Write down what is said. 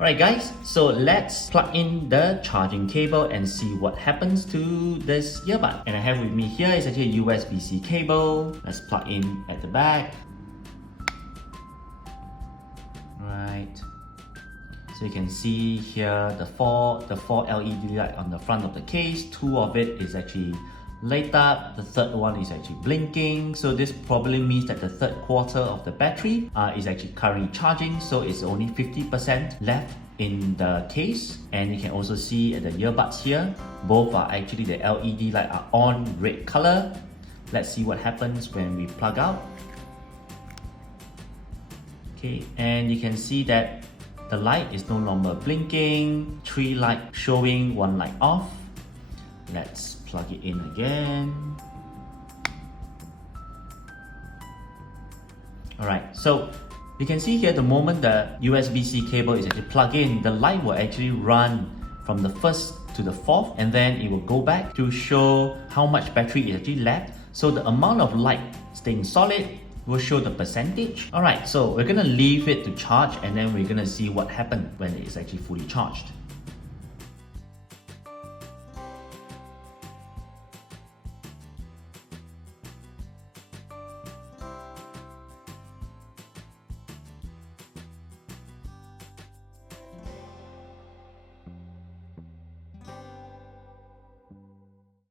Alright guys, so let's plug in the charging cable and see what happens to this earbud. And I have with me here is actually a USB-C cable. Let's plug in at the back. Right. So you can see here the four LED light on the front of the case. 2 of it is actually lit up, the third one is actually blinking, so this probably means that the third quarter of the battery is actually currently charging, so it's only 50% left in the case. And you can also see at the earbuds here, both are actually the LED light are on red color. Let's see what happens when we plug out. Okay, and you can see that the light is no longer blinking, 3 lights showing, 1 light off. Let's plug it in again. Alright, so you can see here the moment the USB-C cable is actually plugged in, the light will actually run from the first to the fourth, and then it will go back to show how much battery is actually left. So the amount of light staying solid will show the percentage. Alright, so we're gonna leave it to charge and then we're gonna see what happens when it's actually fully charged.